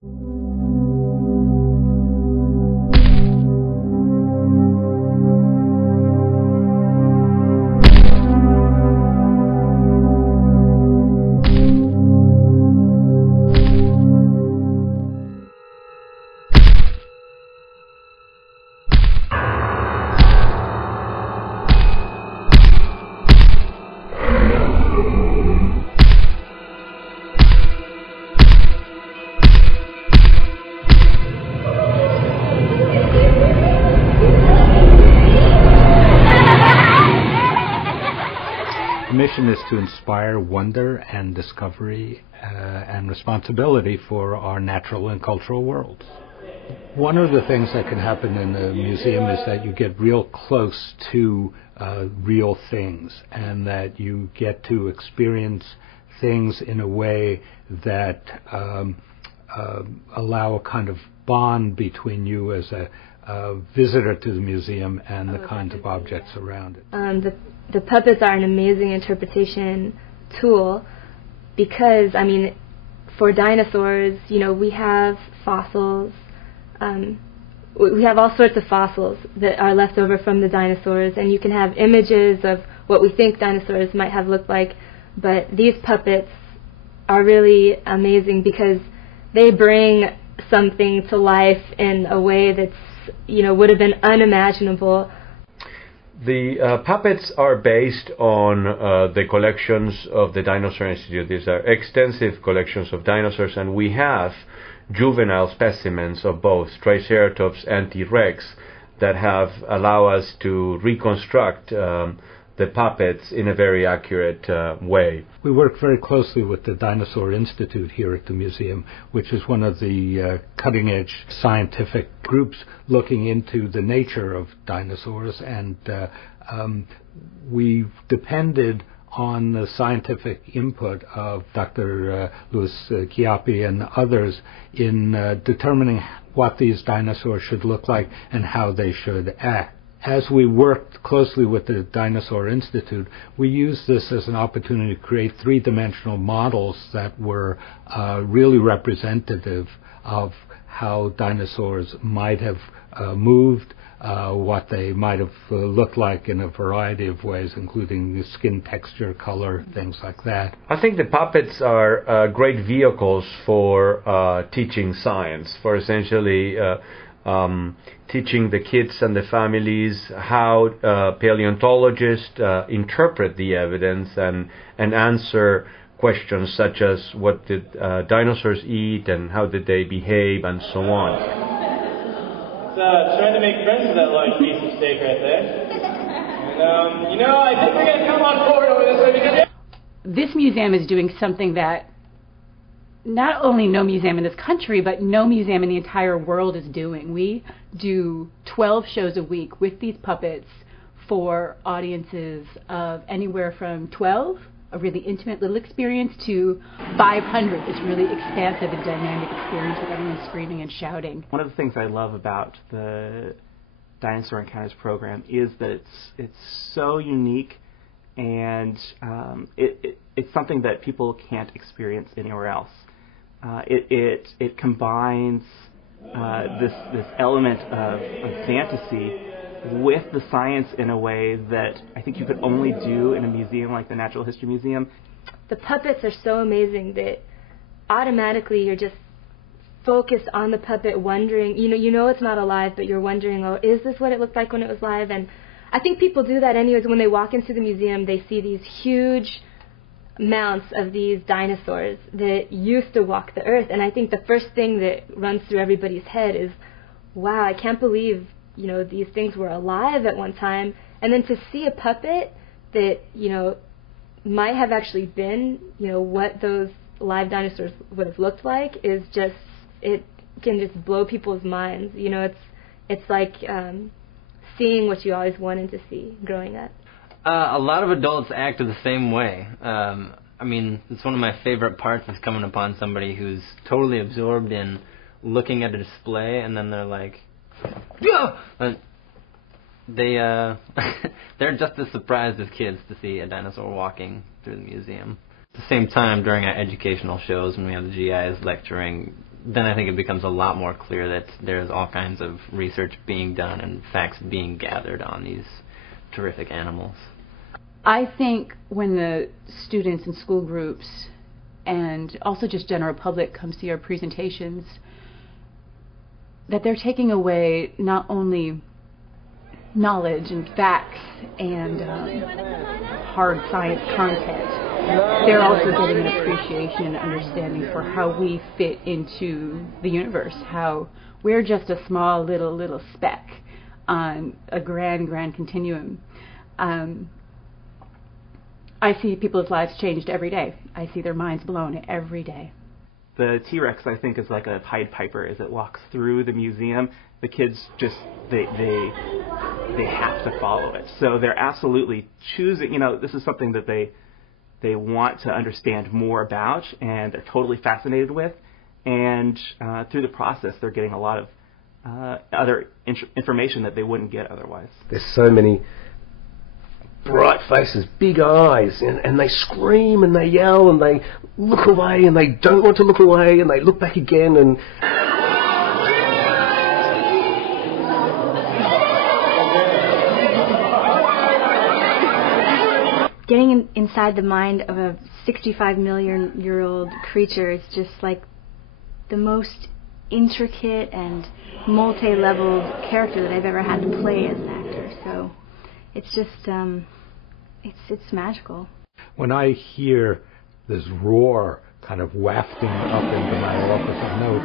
The mission is to inspire wonder and discovery and responsibility for our natural and cultural worlds. One of the things that can happen in a museum is that you get real close to real things, and that you get to experience things in a way that allow a kind of bond between you as a visitor to the museum and the kinds of objects around it. The puppets are an amazing interpretation tool because, I mean, for dinosaurs, you know, we have fossils. We have all sorts of fossils that are left over from the dinosaurs, and you can have images of what we think dinosaurs might have looked like, but these puppets are really amazing because they bring something to life in a way that's, you know, would have been unimaginable. The puppets are based on the collections of the Dinosaur Institute. These are extensive collections of dinosaurs, and we have juvenile specimens of both Triceratops and T-Rex that have allowed us to reconstruct the puppets in a very accurate way. We work very closely with the Dinosaur Institute here at the museum, which is one of the cutting-edge scientific groups looking into the nature of dinosaurs, and we've depended on the scientific input of Dr. Louis Chiappi and others in determining what these dinosaurs should look like and how they should act. As we worked closely with the Dinosaur Institute, we used this as an opportunity to create three-dimensional models that were really representative of how dinosaurs might have moved, what they might have looked like in a variety of ways, including the skin texture, color, things like that. I think the puppets are great vehicles for teaching science, for essentially teaching the kids and the families how paleontologists interpret the evidence and answer questions such as what did dinosaurs eat and how did they behave and so on. Trying to make friends with that large piece of steak right there. And, you know, I think we're going to come on forward over this way because... This museum is doing something that not only no museum in this country, but no museum in the entire world is doing. We do 12 shows a week with these puppets for audiences of anywhere from 12, a really intimate little experience, to 500, this really expansive and dynamic experience with everyone screaming and shouting. One of the things I love about the Dinosaur Encounters program is that it's so unique, and it's something that people can't experience anywhere else. It combines this element of fantasy with the science in a way that I think you could only do in a museum like the Natural History Museum. The puppets are so amazing that automatically you're just focused on the puppet, wondering, you know it's not alive, but you're wondering, oh, is this what it looked like when it was live? And I think people do that anyways. When they walk into the museum, they see these huge mounts of these dinosaurs that used to walk the earth, and I think the first thing that runs through everybody's head is, wow, I can't believe, these things were alive at one time. And then to see a puppet that, might have actually been, what those live dinosaurs would have looked like is just, it can just blow people's minds. It's like seeing what you always wanted to see growing up. A lot of adults act the same way. I mean, it's one of my favorite parts is coming upon somebody who's totally absorbed in looking at a display, and then they're like, yeah! They're just as surprised as kids to see a dinosaur walking through the museum. At the same time, during our educational shows, when we have the GIs lecturing, then I think it becomes a lot more clear that there's all kinds of research being done and facts being gathered on these terrific animals. I think when the students and school groups and also just general public come see our presentations, that they're taking away not only knowledge and facts and hard science content, they're also getting an appreciation and understanding for how we fit into the universe, how we're just a small little speck on a grand continuum. I see people's lives changed every day. I see their minds blown every day. The T-Rex, I think, is like a Pied Piper. As it walks through the museum, the kids just, they have to follow it. So they're absolutely choosing, this is something that they want to understand more about, and they're totally fascinated with. And through the process, they're getting a lot of other information that they wouldn't get otherwise. There's so many bright faces, big eyes, and they scream and they yell and they look away and they don't want to look away and they look back again. And getting inside the mind of a 65 million year old creature is just like the most intricate and multi-leveled character that I've ever had to play as an actor. So it's just it's magical. When I hear this roar kind of wafting up into my office, I know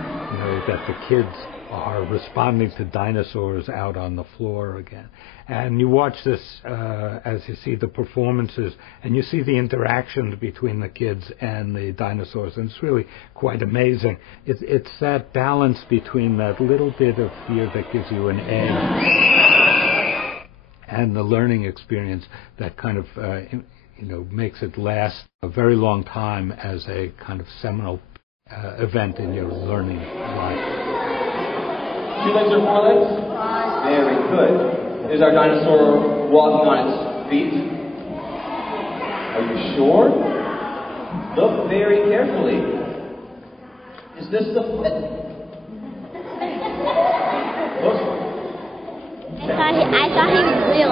that the kids are responding to dinosaurs out on the floor again. And you watch this as you see the performances, and you see the interaction between the kids and the dinosaurs, and it's really quite amazing. It's that balance between that little bit of fear that gives you an edge and the learning experience that kind of makes it last a very long time as a kind of seminal event in your learning life. 2 legs or 4 legs? Very good. Is our dinosaur walking on its feet? Are you sure? Look very carefully. Is this the I thought he was real.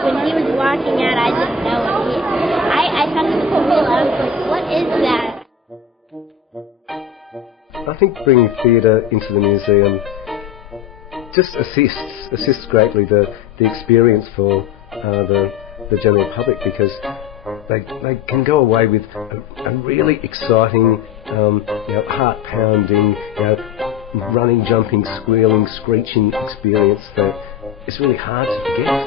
When he was walking out, I didn't know it. I thought he was so real. I was like, what is that? I think bringing theatre into the museum just assists greatly the experience for the general public, because they can go away with a really exciting, heart-pounding, running, jumping, squealing, screeching experience that is really hard to forget.